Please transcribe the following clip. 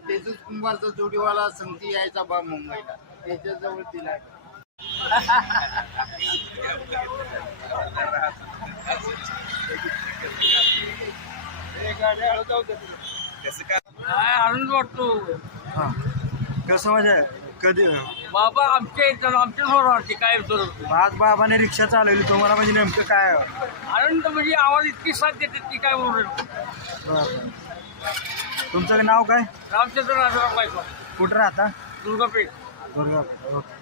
तेजस कुंभारचा जोडीवाला संगती यायचा बा मुंबईला त्याच्याजवळ दिलाय. आनंद वाटतो. कसं म्हणजे कधी बाबा आमच्या सोडवारची काय आज बाबाने रिक्षा चालवली तुम्हाला म्हणजे नेमकं काय? आनंद म्हणजे आवाज इतकी साथ देतात की काय बोलू. बरं. तुमचं नाव काय? रामचंद्र राजाराम बायको, कुठं राहता? दुर्गापेठ. दुर्गापूर. ओके.